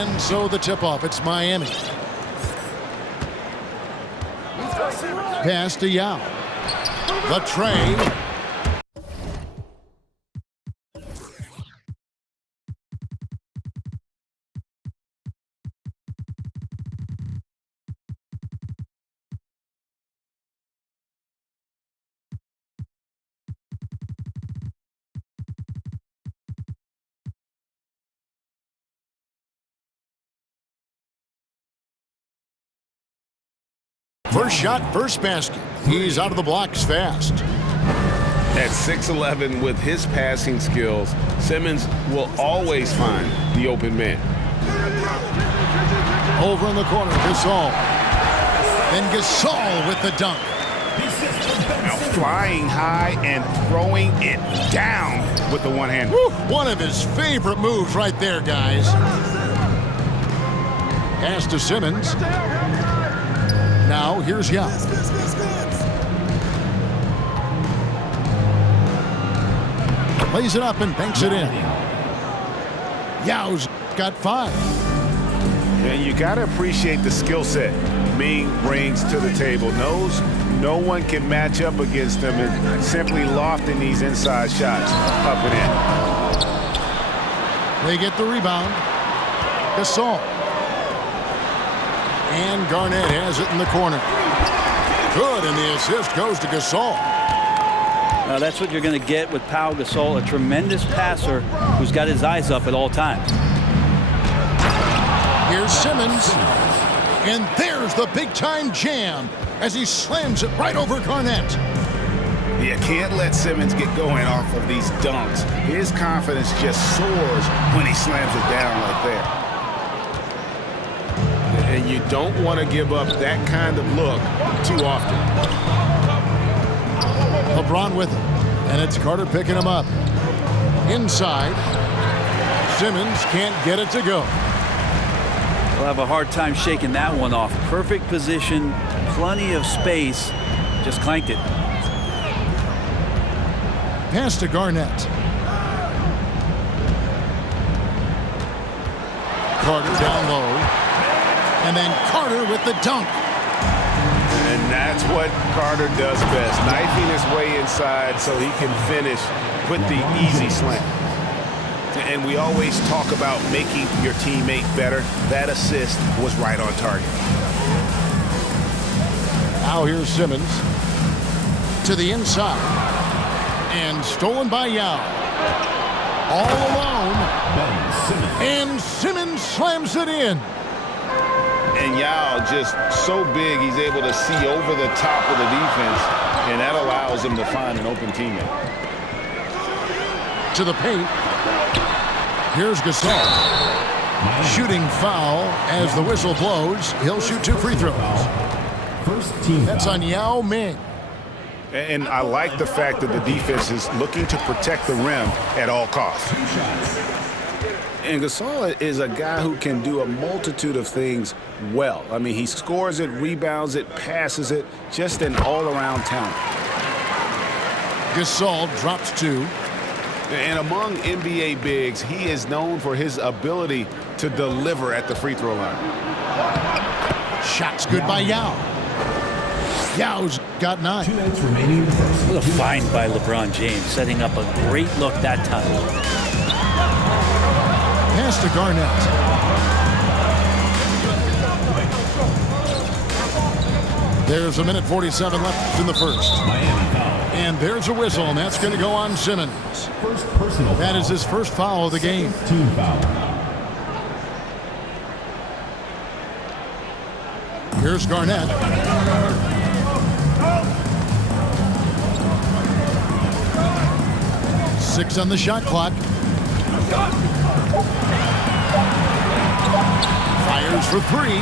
And so the tip-off, it's Miami. Pass to Yao. The tray. First shot, first basket. He's out of the blocks fast. At 6'11", with his passing skills, Simmons will always find the open man. Over in the corner, Gasol. And Gasol with the dunk. Now flying high and throwing it down with the one hand. One of his favorite moves right there, guys. Pass to Simmons. Now here's Yao. Lays it up and banks it in. Yao's got 5. And you got to appreciate the skill set Ming brings to the table. Knows no one can match up against him and simply lofting these inside shots up and in. They get the rebound. Gasol. And Garnett has it in the corner. Good, and the assist goes to Gasol. Now that's what you're going to get with Pau Gasol, a tremendous passer who's got his eyes up at all times. Here's Simmons. And there's the big-time jam as he slams it right over Garnett. You can't let Simmons get going off of these dunks. His confidence just soars when he slams it down like that. And you don't want to give up that kind of look too often. LeBron with him. And it's Carter picking him up. Inside. Simmons can't get it to go. We'll have a hard time shaking that one off. Perfect position, plenty of space. Just clanked it. Pass to Garnett. Carter down low. And then Carter with the dunk. And that's what Carter does best, knifing his way inside so he can finish with the easy slam. And we always talk about making your teammate better. That assist was right on target. Now here's Simmons to the inside. And stolen by Yao. All alone. And Simmons slams it in. And Yao just so big, he's able to see over the top of the defense, and that allows him to find an open teammate. To the paint. Here's Gasol. Shooting foul as the whistle blows. He'll shoot 2 free throws. First team. That's on Yao Ming. And I like the fact that the defense is looking to protect the rim at all costs. And Gasol is a guy who can do a multitude of things well. I mean, he scores it, rebounds it, passes it, just an all-around talent. Gasol drops 2. And among NBA bigs, he is known for his ability to deliver at the free throw line. Shots good by Yao. Yao's got 9. 2 minutes remaining in the first. What a find by LeBron James, setting up a great look that time. Pass to Garnett. There's 1:47 left in the first. And there's a whistle, and that's going to go on Simmons. First personal foul. That is his first foul of the game. Team foul. Here's Garnett. Six on the shot clock. Fires for 3.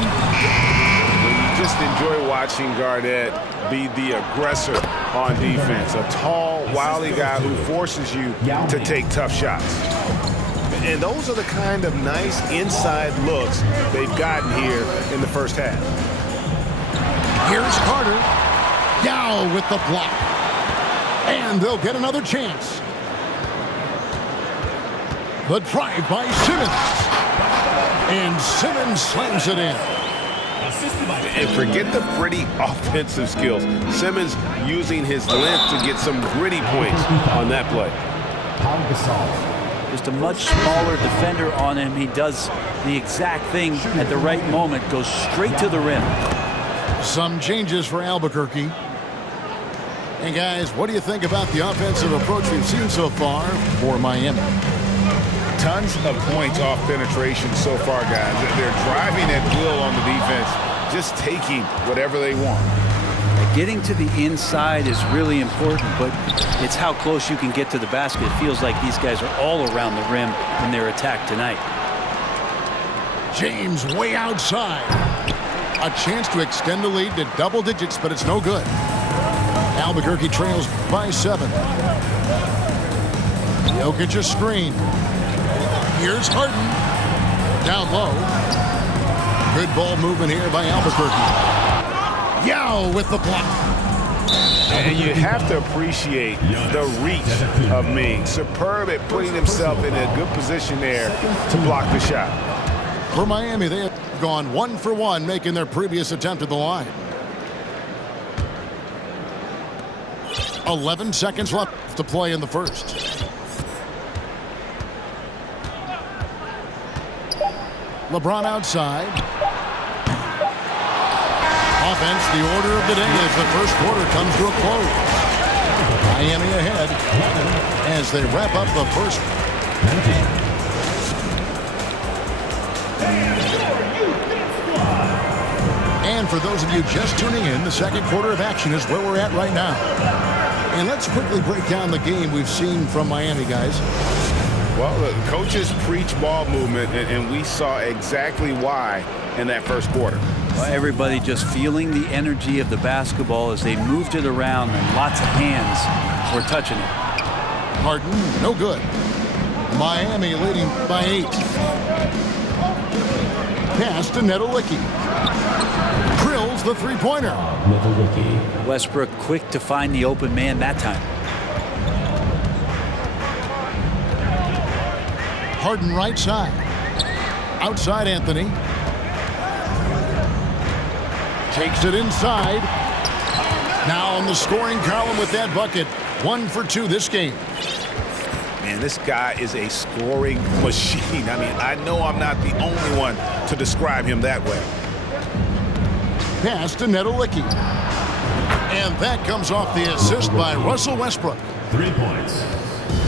Just enjoy watching Garnett be the aggressor on defense. A tall, wily guy who forces you to take tough shots. And those are the kind of nice inside looks they've gotten here in the first half. Here's Carter. Yao with the block. And they'll get another chance. The drive by Simmons. And Simmons slams it in. And forget the pretty offensive skills. Simmons using his length to get some gritty points on that play. Just a much smaller defender on him. He does the exact thing at the right moment, goes straight to the rim. Some changes for Albuquerque. And guys, what do you think about the offensive approach we've seen so far for Miami? Tons of points off penetration so far, guys. They're driving at will on the defense, just taking whatever they want. Getting to the inside is really important, but it's how close you can get to the basket. It feels like these guys are all around the rim in their attack tonight. James way outside. A chance to extend the lead to double digits, but it's no good. Albuquerque trails by 7. Jokic a screen. Here's Harden. Down low. Good ball movement here by Albuquerque. Yao with the block. And you have to appreciate the reach of Ming. Superb at putting himself in a good position there to block the shot. For Miami, they have gone 1 for 1, making their previous attempt at the line. 11 seconds left to play in the first. LeBron outside. Offense, the order of the day as the first quarter comes to a close. Miami ahead as they wrap up the first. And for those of you just tuning in, the second quarter of action is where we're at right now. And let's quickly break down the game we've seen from Miami, guys. Well, the coaches preach ball movement, and we saw exactly why in that first quarter. Well, everybody just feeling the energy of the basketball as they moved it around, and lots of hands were touching it. Harden, no good. Miami leading by 8. Pass to Nedolicki. Drills the three-pointer. Westbrook quick to find the open man that time. Harden right side. Outside Anthony. Takes it inside. Now on the scoring column with that bucket. 1 for 2 this game. Man, this guy is a scoring machine. I mean, I know I'm not the only one to describe him that way. Pass to Nedolicki. And that comes off the assist by Russell Westbrook. 3 points.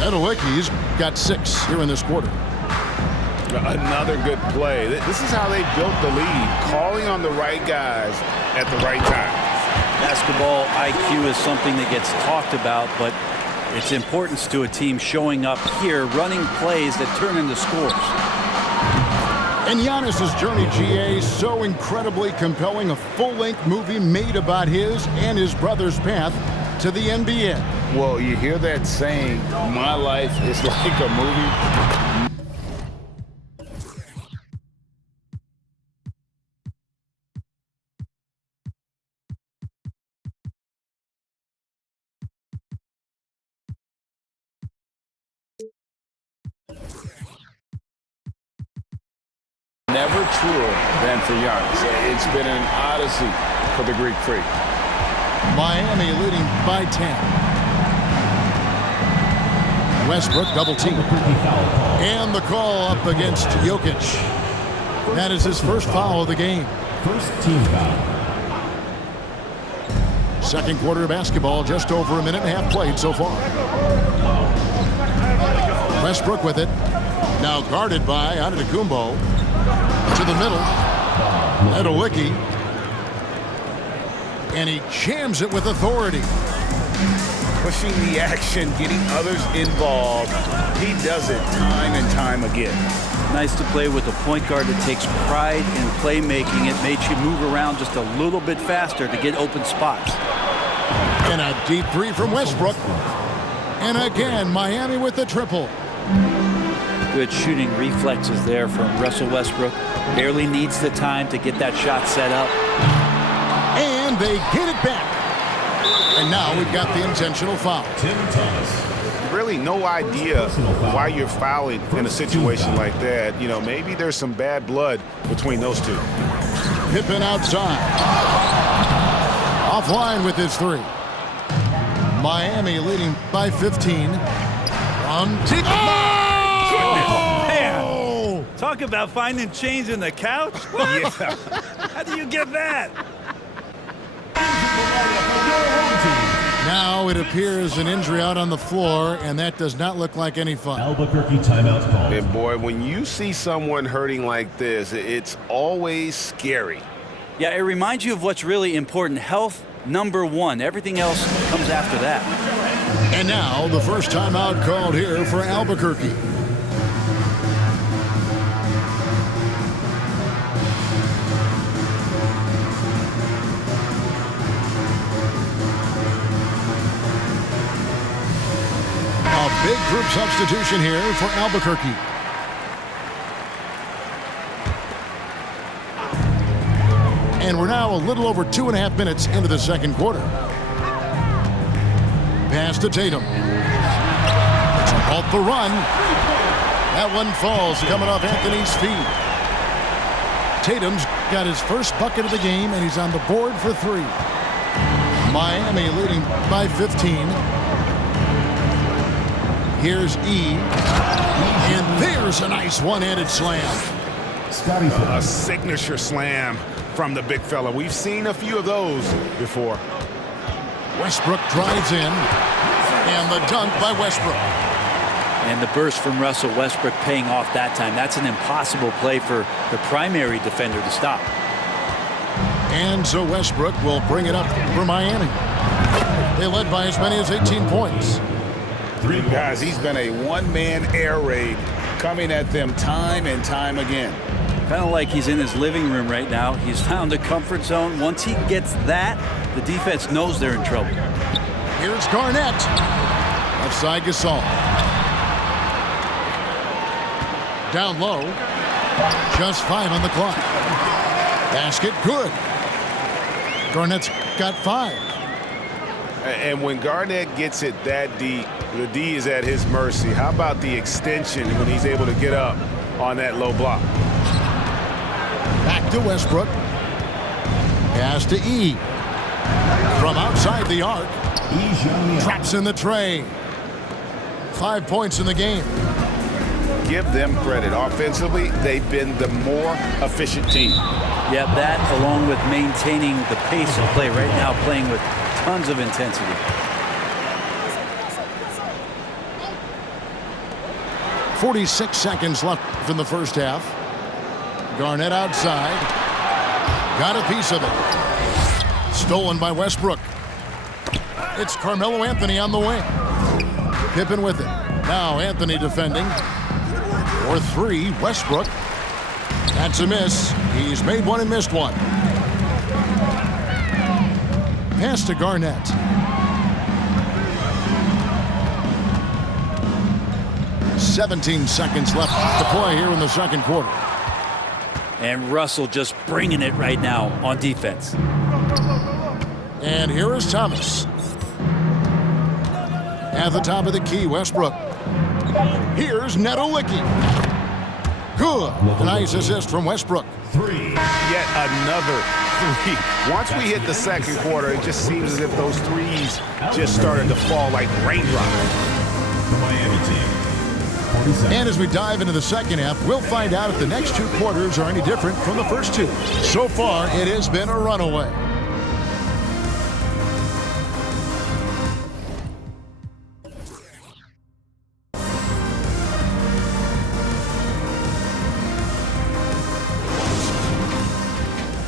Nedolicki's got 6 here in this quarter. Another good play. This is how they built the lead, calling on the right guys at the right time. Basketball IQ is something that gets talked about, but its importance to a team showing up here, running plays that turn into scores. And Giannis's journey, GA, so incredibly compelling. A full-length movie made about his and his brother's path to the NBA. Well, you hear that saying, my life is like a movie. Never truer than for Giannis. It's been an odyssey for the Greek freak. Miami leading by 10. Westbrook double team. And the call up against Jokic. That is his first foul of the game. First team foul. Second quarter of basketball, just over a minute and a half played so far. Westbrook with it. Now guarded by Antetokounmpo. To the middle. Nedolicki. And he jams it with authority. Pushing the action, getting others involved. He does it time and time again. Nice to play with a point guard that takes pride in playmaking. It makes you move around just a little bit faster to get open spots. And a deep 3 from Westbrook. And again, Miami with the triple. Good shooting reflexes there from Russell Westbrook. Barely needs the time to get that shot set up. And they get it back. And now we've got the intentional foul. Tim Thomas. really no idea why you're fouling in a situation like that. You know, maybe there's some bad blood between those two. Pippen outside. Offline with his three. Miami leading by 15. Man, talk about finding change in the couch. What? Yeah. How do you get that? Now it appears an injury out on the floor, and that does not look like any fun. Albuquerque timeout call. And boy, when you see someone hurting like this, it's always scary. Yeah, it reminds you of what's really important. Health, number one. Everything else comes after that. And now the first timeout called here for Albuquerque. A big group substitution here for Albuquerque. And we're now a little over 2.5 minutes into the second quarter. Pass to Tatum. It's off the run. That one falls coming off Anthony's feet. Tatum's got his first bucket of the game, and he's on the board for three. Miami leading by 15. Here's E. And there's a nice one-handed slam. A signature slam from the big fella. We've seen a few of those before. Westbrook drives in, and the dunk by Westbrook. And the burst from Russell Westbrook paying off that time. That's an impossible play for the primary defender to stop. And so Westbrook will bring it up for Miami. They led by as many as 18 points. Guys, he's been a one-man air raid coming at them time and time again. Kind of like he's in his living room right now. He's found a comfort zone. Once he gets that, the defense knows they're in trouble. Here's Garnett. Offside Gasol. Down low. Just 5 on the clock. Basket good. Garnett's got 5. And when Garnett gets it that deep, the D is at his mercy. How about the extension when he's able to get up on that low block? Back to Westbrook. Pass to E. From outside the arc. Traps in the tray. 5 points in the game. Give them credit. Offensively, they've been the more efficient team. Yeah, that along with maintaining the pace of play right now, playing with tons of intensity. .46 seconds left in the first half. Garnett outside. Got a piece of it. Stolen by Westbrook. It's Carmelo Anthony on the wing. Pippen with it. Now Anthony defending. For 3, Westbrook. That's a miss. He's made one and missed one. Pass to Garnett. .17 seconds left to play here in the second quarter. And Russell just bringing it right now on defense. And here is Thomas. At the top of the key, Westbrook. Here's Nedolicki. Good. Nice assist from Westbrook. 3. Yet another 3. Once we hit the second quarter, it just seems as if those threes just started to fall like raindrops. The Miami team. And as we dive into the second half, we'll find out if the next 2 quarters are any different from the first 2. So far, it has been a runaway.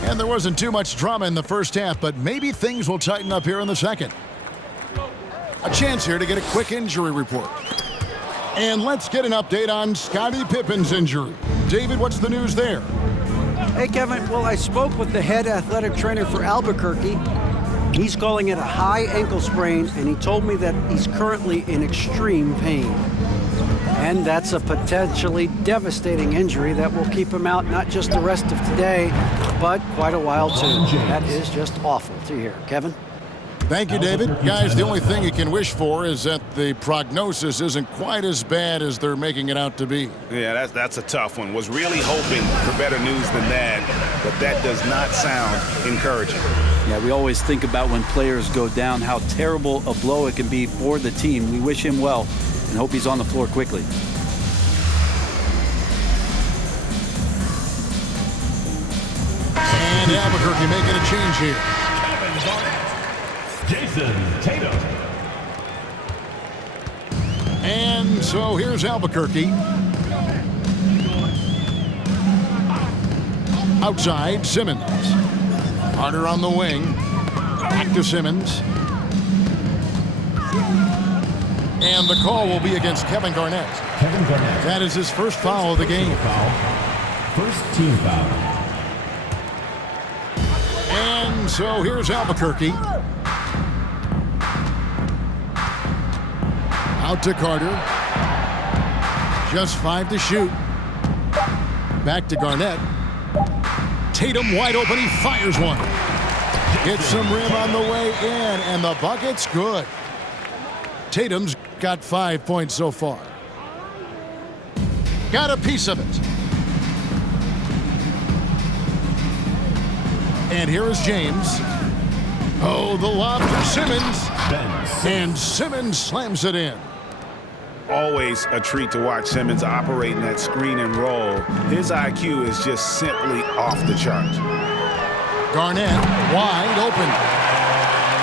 And there wasn't too much drama in the first half, but maybe things will tighten up here in the second. A chance here to get a quick injury report. And let's get an update on Scottie Pippen's injury. David, what's the news there? Hey, Kevin. Well, I spoke with the head athletic trainer for Albuquerque. He's calling it a high ankle sprain, and he told me that he's currently in extreme pain. And that's a potentially devastating injury that will keep him out not just the rest of today, but quite a while too. That is just awful to hear. Kevin? Thank you, David. Guys, the only thing you can wish for is that the prognosis isn't quite as bad as they're making it out to be. Yeah, that's a tough one. Was really hoping for better news than that, but that does not sound encouraging. Yeah, we always think about when players go down, how terrible a blow it can be for the team. We wish him well and hope he's on the floor quickly. And Albuquerque making a change here. Jason Tatum. And so here's Albuquerque. Outside, Simmons. Carter on the wing. Back to Simmons. And the call will be against Kevin Garnett. Kevin Garnett. That is his first foul of the game. First team foul. And so here's Albuquerque. Out to Carter. Just 5 to shoot. Back to Garnett. Tatum wide open. He fires one. Gets some rim on the way in, and the bucket's good. Tatum's got 5 points so far. Got a piece of it. And here is James. Oh, the lob to Simmons. And Simmons slams it in. Always a treat to watch Simmons operating that screen and roll. His IQ is just simply off the charts. Garnett wide open.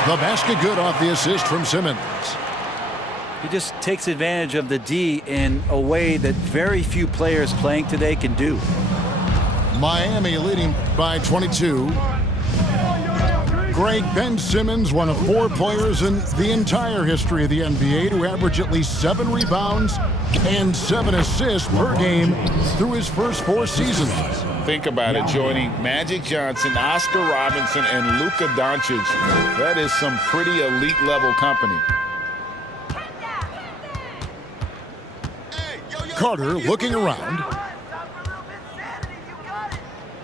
The basket good off the assist from Simmons. He just takes advantage of the D in a way that very few players playing today can do. Miami leading by 22. Greg Ben Simmons, one of 4 players in the entire history of the NBA to average at least 7 rebounds and 7 assists per game through his first 4 seasons. Think about it, joining Magic Johnson, Oscar Robinson, and Luka Doncic. That is some pretty elite level company. Carter looking around.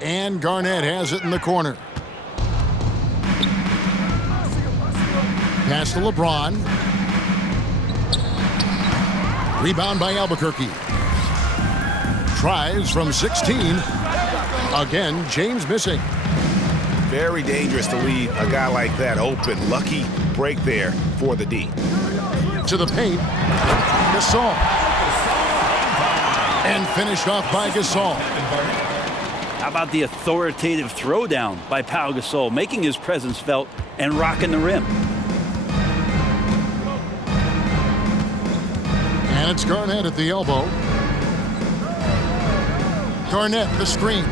And Garnett has it in the corner. Pass to LeBron. Rebound by Albuquerque. Tries from 16. Again, James missing. Very dangerous to leave a guy like that open. Lucky break there for the D. To the paint. Gasol. And finished off by Gasol. How about the authoritative throwdown by Pau Gasol, making his presence felt and rocking the rim. And it's Garnett at the elbow. Garnett, the screen.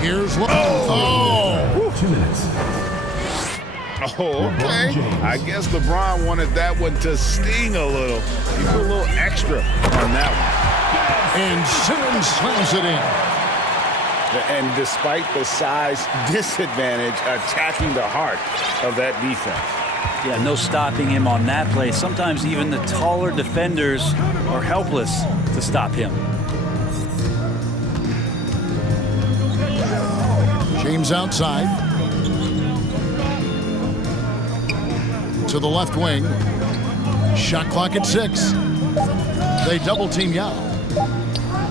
Here's oh! 2 minutes. Oh, okay. I guess LeBron wanted that one to sting a little. He put a little extra on that one. And Simmons slams it in. And despite the size disadvantage, attacking the heart of that defense. Yeah, no stopping him on that play. Sometimes even the taller defenders are helpless to stop him. James outside. To the left wing. Shot clock at 6. They double team Yao.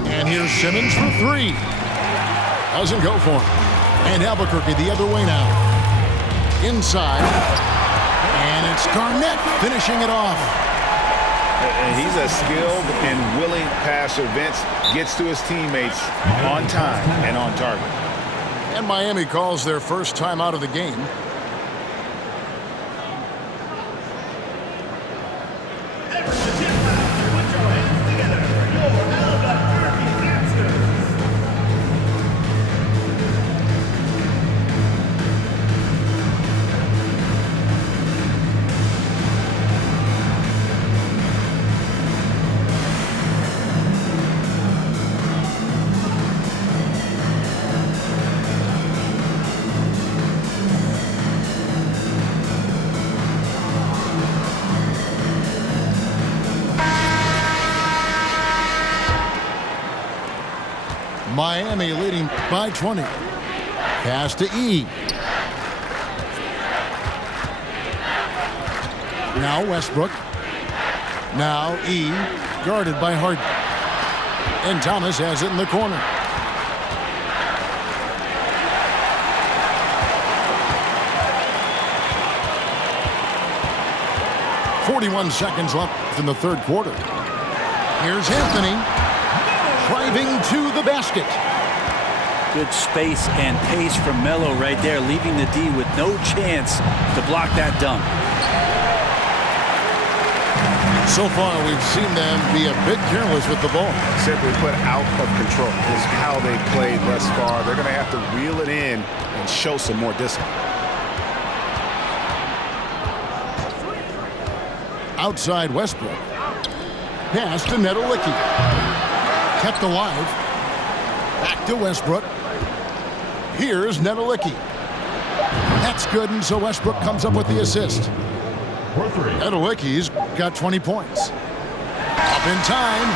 And here's Simmons for 3. Doesn't go for him. And Albuquerque the other way now. Inside. And it's Garnett finishing it off. And he's a skilled and willing passer. Vince gets to his teammates on time and on target. And Miami calls their first time out of the game. Miami leading by 20. Pass to E. Now Westbrook. Now E, guarded by Harden. And Thomas has it in the corner. .41 seconds left in the third quarter. Here's Anthony driving to the basket. Good space and pace from Melo right there, leaving the D with no chance to block that dunk. So far, we've seen them be a bit careless with the ball. Simply put, out of control is how they played thus far. They're going to have to reel it in and show some more discipline. Outside Westbrook. Pass to Nedolicki. Kept alive. Back to Westbrook. Here's Nedolicki. That's good, and so Westbrook comes up with the assist. Nedolicki's got 20 points. Up in time.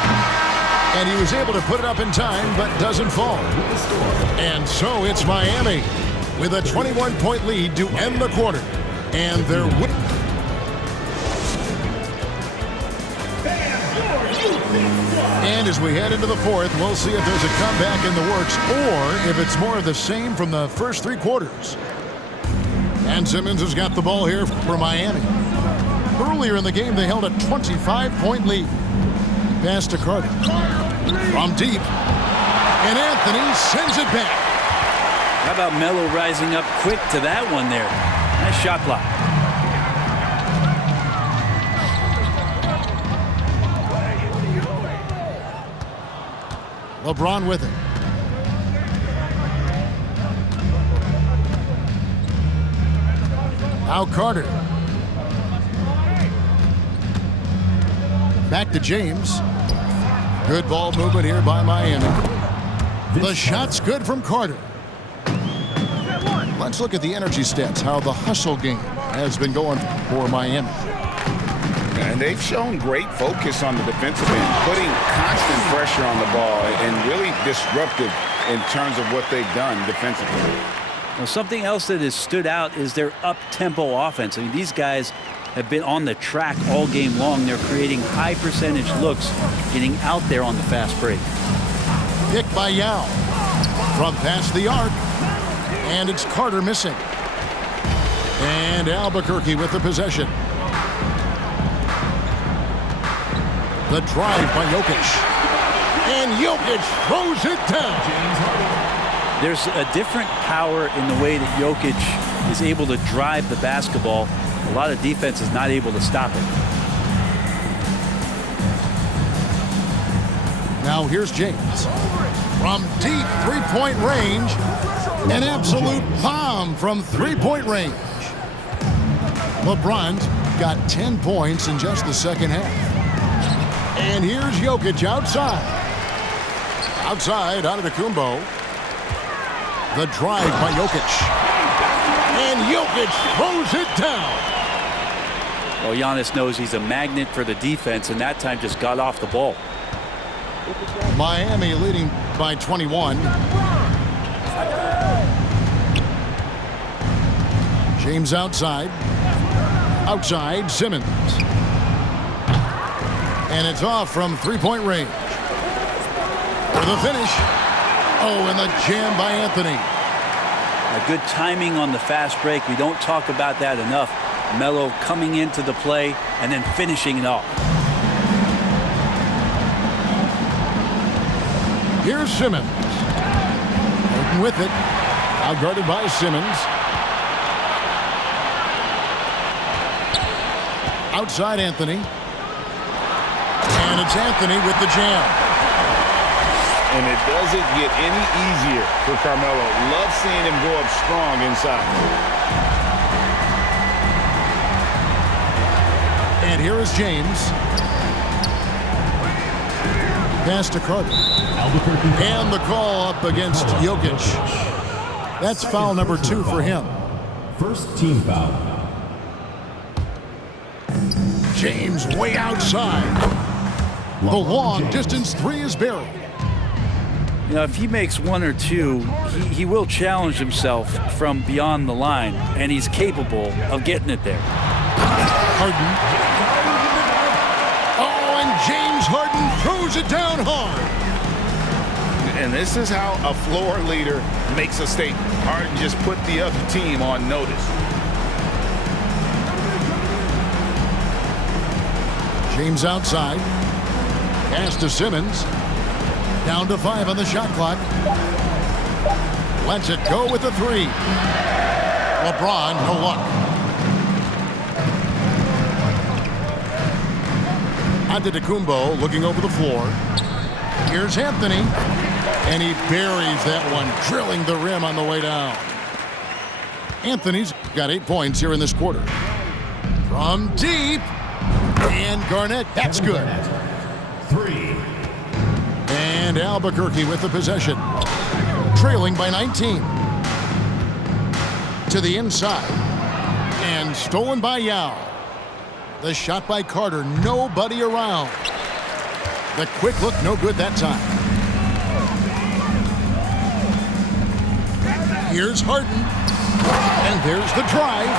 And he was able to put it up in time, but doesn't fall. And so it's Miami with a 21-point lead to end the quarter. And they're winning. And as we head into the fourth, we'll see if there's a comeback in the works or if it's more of the same from the first three quarters. And Simmons has got the ball here for Miami. Earlier in the game, they held a 25-point lead. Pass to Carter. From deep. And Anthony sends it back. How about Melo rising up quick to that one there? Nice shot block. LeBron with it. Now Carter. Back to James. Good ball movement here by Miami. The shot's good from Carter. Let's look at the energy stats, how the hustle game has been going for Miami. And they've shown great focus on the defensive end, putting constant pressure on the ball and really disruptive in terms of what they've done defensively. Well, something else that has stood out is their up-tempo offense. I mean, these guys have been on the track all game long. They're creating high percentage looks, getting out there on the fast break. Pick by Yao. From past the arc. And it's Carter missing. And Albuquerque with the possession. The drive by Jokic. And Jokic throws it down. There's a different power in the way that Jokic is able to drive the basketball. A lot of defense is not able to stop it. Now here's James. From deep three-point range. An absolute bomb from three-point range. LeBron's got 10 points in just the second half. And here's Jokic outside. Outside, Antetokounmpo. The drive by Jokic. And Jokic throws it down. Well, Giannis knows he's a magnet for the defense, and that time just got off the ball. Miami leading by 21. James outside. Outside, Simmons. And it's off from three-point range. For the finish. Oh, and the jam by Anthony. A good timing on the fast break. We don't talk about that enough. Melo coming into the play and then finishing it off. Here's Simmons. Harden with it. Out guarded by Simmons. Outside Anthony. And it's Anthony with the jam. And it doesn't get any easier for Carmelo. Love seeing him go up strong inside. And here is James. Pass to Carter. And the call up against Jokic. That's foul number 2 for him. First team foul. James way outside. The long distance three is buried. You know, if he makes one or two, he will challenge himself from beyond the line, and he's capable of getting it there. Harden. Oh, and James Harden throws it down hard. And this is how a floor leader makes a statement. Harden just put the other team on notice. James outside. Pass to Simmons. Down to 5 on the shot clock. Lets it go with the 3. LeBron, no luck. Antetokounmpo looking over the floor. Here's Anthony. And he buries that one, drilling the rim on the way down. Anthony's got 8 points here in this quarter. From deep. And Garnett, that's good. 3. And Albuquerque with the possession. Trailing by 19. To the inside. And stolen by Yao. The shot by Carter, nobody around. The quick look, no good that time. Here's Harden. And there's the drive.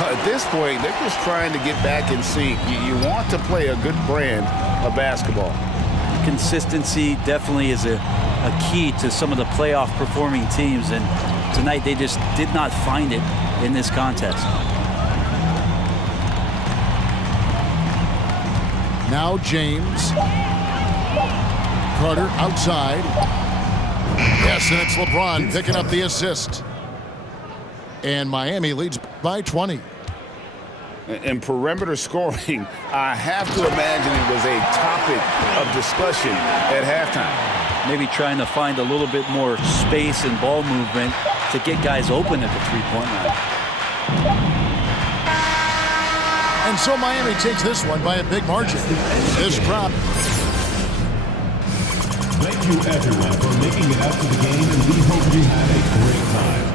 At this point, they're just trying to get back in sync. You want to play a good brand of basketball. Consistency definitely is a key to some of the playoff performing teams, and tonight they just did not find it in this contest. Now James. Carter outside. Yes, and it's LeBron picking up the assist. And Miami leads by 20. In perimeter scoring, I have to imagine it was a topic of discussion at halftime. Maybe trying to find a little bit more space and ball movement to get guys open at the three-point line. And so Miami takes this one by a big margin. This drop. Thank you everyone for making it out to the game, and we hope you had a great time.